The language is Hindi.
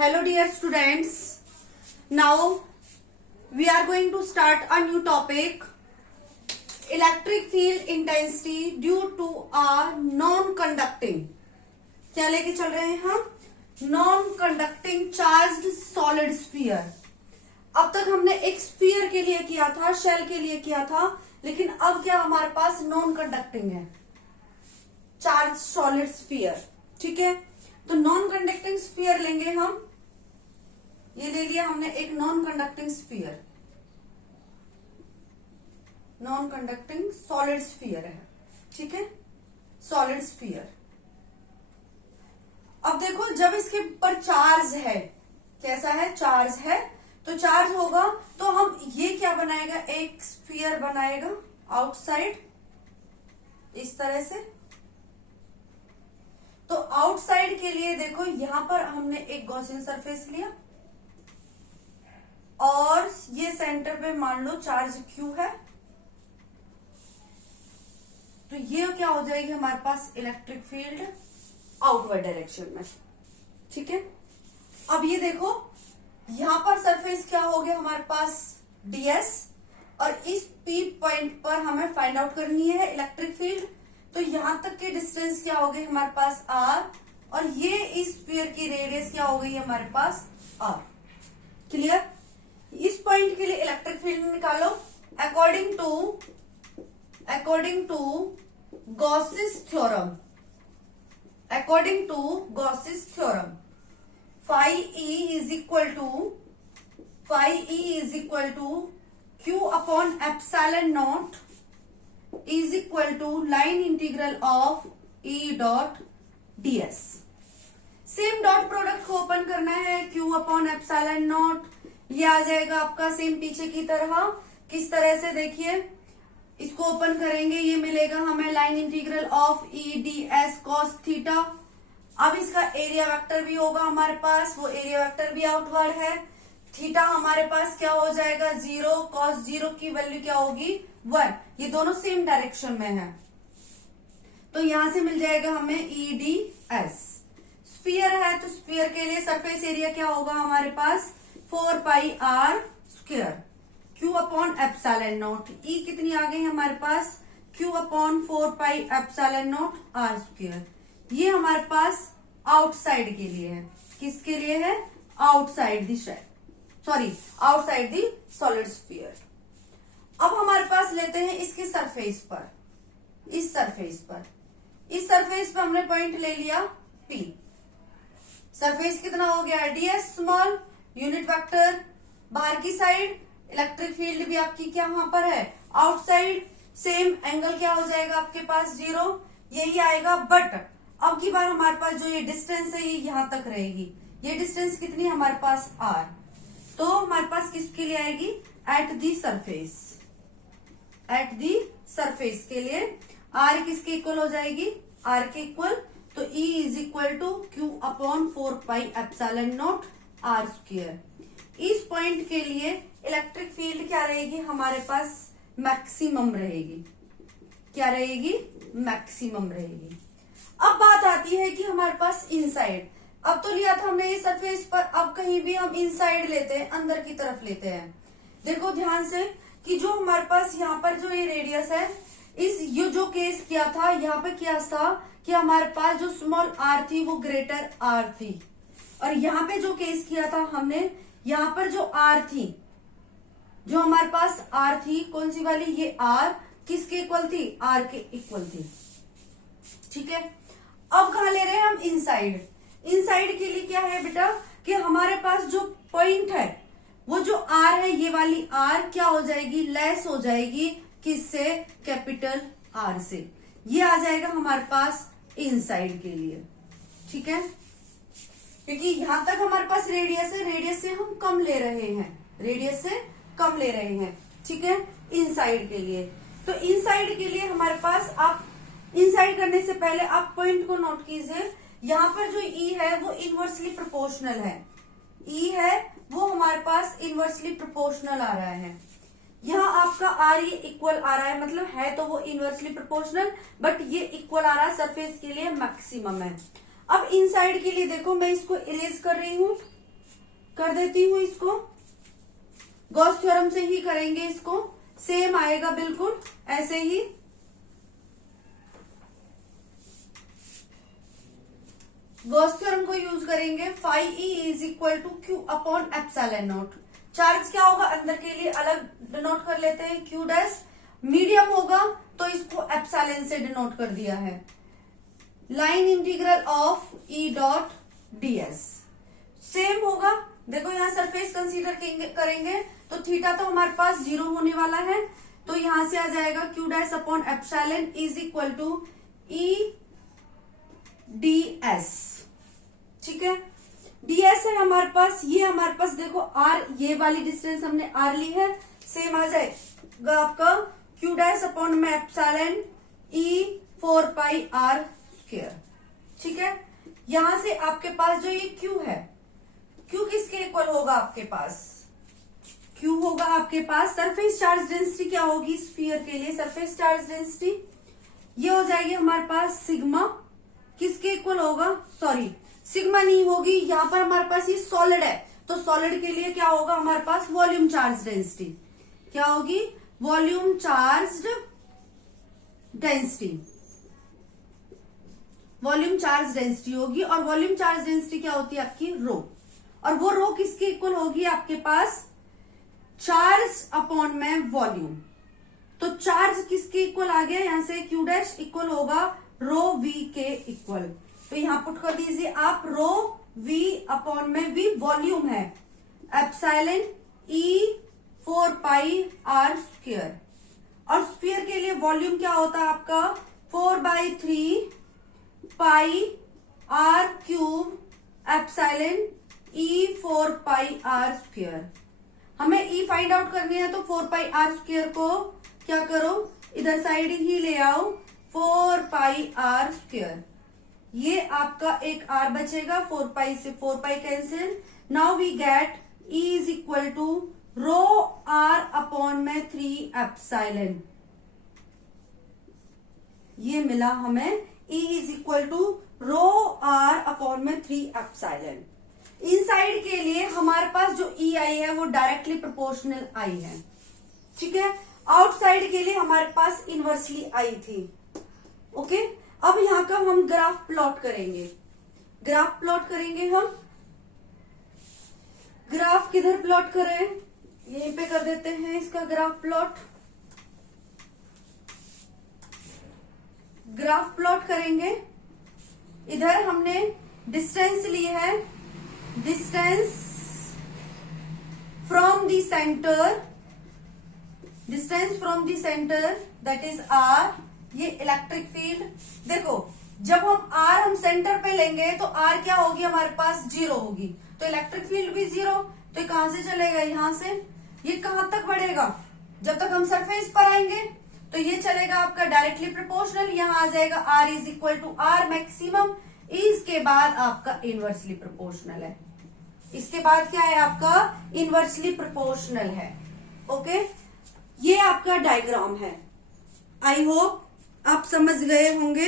Hello dear students, now we are going to start a new topic, electric field intensity due to a non-conducting, क्या लेके चल रहे हैं हम, non-conducting charged solid sphere। अब तक हमने एक स्फीयर के लिए किया था, शेल के लिए किया था, लेकिन अब क्या हमारे पास नॉन कंडक्टिंग है, चार्ज सॉलिड स्फीयर। ठीक है, तो नॉन कंडक्टिंग स्फीयर लेंगे हम। ये ले लिया हमने एक non conducting sphere, non conducting solid sphere है। ठीक है, सॉलिड स्फीयर। अब देखो, जब इसके ऊपर चार्ज है, कैसा है, चार्ज है, तो चार्ज होगा तो हम ये क्या बनाएगा, एक स्फीयर बनाएगा आउटसाइड, इस तरह से। तो आउटसाइड के लिए देखो, यहां पर हमने एक गॉसियन सरफेस लिया और ये सेंटर पे मान लो चार्ज Q है, तो ये क्या हो जाएगी हमारे पास, इलेक्ट्रिक फील्ड आउटवर्ड डायरेक्शन में। ठीक है, अब ये देखो, यहां पर सरफेस क्या हो गया हमारे पास, ds, और इस P पॉइंट पर हमें फाइंड आउट करनी है इलेक्ट्रिक फील्ड। तो यहां तक के डिस्टेंस क्या हो गई हमारे पास r, और ये इस स्फीयर की रेडियस क्या हो गई हमारे पास r। क्लियर? इस पॉइंट के लिए इलेक्ट्रिक फील्ड निकालो according to Gauss's theorem. According to Gauss's theorem, phi e is equal to q upon epsilon naught is equal to line integral of E dot ds। Same dot product को ओपन करना है, q अपॉन एप्सिलॉन नॉट, ये आ जाएगा आपका सेम पीछे की तरह। किस तरह से, देखिए, इसको ओपन करेंगे, ये मिलेगा हमें line integral of E D S cos theta. अब इसका एरिया वेक्टर भी होगा हमारे पास, वो एरिया वेक्टर भी आउटवर्ड है। थीटा हमारे पास क्या हो जाएगा, 0, कॉस 0 की वैल्यू क्या होगी, 1। ये दोनों सेम डायरेक्शन में है, तो यहां से मिल जाएगा हमें ई डी एस। स्फीयर है तो स्फीयर के लिए सरफेस एरिया क्या होगा हमारे पास, 4 pi R square, Q upon epsilon naught. E कितनी आ गई हमारे पास, Q upon 4 pi epsilon naught R square. ये हमारे पास आउटसाइड के लिए है। किसके लिए है, outside the outside the solid sphere. अब हमारे पास लेते हैं इसके सरफेस पर, इस सरफेस पर हमने पॉइंट ले लिया P। सरफेस कितना हो गया, ds स्मॉल, यूनिट वेक्टर, बाहर की साइड इलेक्ट्रिक फील्ड भी आपकी क्या वहां पर है, आउटसाइड। सेम एंगल क्या हो जाएगा आपके पास, 0, यही आएगा। बट अब की बार हमारे पास जो ये डिस्टेंस है, ये यहां तक रहेगी। ये डिस्टेंस कितनी हमारे पास, r, तो हमारे पास किसके लिए आएगी, एट दी सरफेस के लिए r किसके इक्वल हो जाएगी, r के इक्वल। तो E is equal to Q upon 4 pi epsilon naught R square. इस पॉइंट के लिए इलेक्ट्रिक फील्ड क्या रहेगी हमारे पास, मैक्सिमम रहेगी। क्या रहेगी, मैक्सिमम रहेगी। अब बात आती है कि हमारे पास इनसाइड, अब तो लिया था हमने ये सरफेस पर, अब कहीं भी हम इनसाइड लेते हैं, अंदर की तरफ लेते हैं। देखो ध्यान से कि जो हमारे पास यहाँ पर जो ये रेडियस है, ये जो केस किया था, यहाँ पे क्या था कि हमारे पास जो स्मॉल r थी वो ग्रेटर r थी, और यहाँ पे जो केस किया था हमने, यहाँ पर जो r थी, जो हमारे पास r थी, कौन सी वाली, ये r किसके इक्वल थी, r के इक्वल थी। ठीक है, अब कहा ले रहे हैं हम, इनसाइड। इनसाइड के लिए क्या है बेटा, कि हमारे पास जो पॉइंट है, वो जो r है, ये वाली r क्या हो जाएगी, लेस हो जाएगी, किससे, कैपिटल R से। ये आ जाएगा हमारे पास इनसाइड के लिए। ठीक है, क्योंकि यहां तक हमारे पास रेडियस है, रेडियस से हम कम ले रहे हैं। ठीक है, इनसाइड के लिए। तो इनसाइड के लिए हमारे पास, आप इनसाइड करने से पहले आप पॉइंट को नोट कीजिए, यहां पर जो E है वो इनवर्सली प्रोपोर्शनल है। E है वो हमारे पास इनवर्सली प्रोपोर्शनल आ रहा है। यहाँ आपका R ये इक्वल आ रहा है, मतलब है तो वो इनवर्सली प्रोपोर्शनल, बट ये इक्वल आ रहा है, सरफेस के लिए मैक्सिमम है। अब इनसाइड के लिए देखो, मैं इसको इरेज कर रही हूं, कर देती हूं इसको, गॉस थ्योरम से ही करेंगे इसको, सेम आएगा बिल्कुल ऐसे ही। गॉस थ्योरम को यूज करेंगे, phi E is equal to Q upon epsilon naught. Charge क्या होगा अंदर के लिए अलग डिनोट कर लेते हैं, क्यू डैश। मीडियम होगा तो इसको एप्सिलॉन से डिनोट कर दिया है। Line integral of E dot DS same होगा। देखो यहां सरफेस कंसीडर करेंगे तो थीटा तो हमारे पास 0 होने वाला है, तो यहां से आ जाएगा Q dash upon epsilon is equal to E ds। ठीक है, ds है हमारे पास, ये हमारे पास देखो r, ये वाली डिस्टेंस हमने r ली है, सेम आ जाएगा आपका q डैश अपॉन में एप्सिलॉन e 4 पाई r स्क्वायर। ठीक है, यहां से आपके पास जो ये q है, q किसके इक्वल होगा आपके पास, q होगा आपके पास सरफेस चार्ज डेंसिटी। क्या होगी स्फीयर के लिए सरफेस चार्ज डेंसिटी, ये हो जाएगी हमारे पास सिग्मा, किसके इक्वल होगा, सॉरी सिग्मा नहीं होगी, यहां पर हमारे पास ये सॉलिड है, तो सॉलिड के लिए क्या होगा हमारे पास वॉल्यूम चार्ज डेंसिटी, क्या होगी volume charge density, volume charge density होगी। और वॉल्यूम चार्ज डेंसिटी क्या होती है आपकी रो, और वो रो किसके इक्वल होगी आपके पास चार्ज अपॉन में वॉल्यूम। तो चार्ज किसके इक्वल आ गया, यहां से क्यू डैश इक्वल होगा रो वी के इक्वल, तो यहां पुट कर दीजिए आप रो वी अपॉन में वी वॉल्यूम है epsilon E 4 pi R square, और स्फीयर के लिए वॉल्यूम क्या होता है आपका 4/3 pi R cube epsilon E 4 pi R square. हमें ई फाइंड आउट करनी है तो 4 पाई आर स्क्वायर को क्या करो इधर साइड ही ले आओ, 4 पाई आर स्क्वायर, ये आपका एक आर बचेगा, 4 पाई से 4 pi cancel. Now we get E is equal to rho R upon में 3 एप्सिलॉन, ये मिला हमें E is equal to rho R upon में 3 एप्सिलॉन। इनसाइड के लिए हमारे पास जो ई आई है वो डायरेक्टली प्रोपोर्शनल आई है। ठीक है, आउटसाइड के लिए हमारे पास इनवर्सली आई थी। ओके, अब यहां का हम ग्राफ प्लॉट करेंगे, ग्राफ प्लॉट करेंगे हम। ग्राफ किधर प्लॉट करें, यहीं पे कर देते हैं इसका ग्राफ प्लॉट। ग्राफ प्लॉट करेंगे, इधर हमने डिस्टेंस ली है, distance from the centre, distance from the centre that is R. ये इलेक्ट्रिक फील्ड, देखो जब हम सेंटर पे लेंगे तो आर क्या होगी हमारे पास 0 होगी, तो इलेक्ट्रिक फील्ड भी 0, तो कहां से चलेगा यहां से, ये कहां तक बढ़ेगा जब तक हम सरफेस पर आएंगे, तो ये चलेगा आपका डायरेक्टली प्रोपोर्शनल, यहां आ जाएगा R is equal to R maximum, इसके बाद आपका इनवर्सली प्रोपोर्शनल है, इसके बाद क्या है आपका इनवर्सली प्रोपोर्शनल है। ओके, ये आपका डायग्राम है, आई होप आप समझ गए होंगे।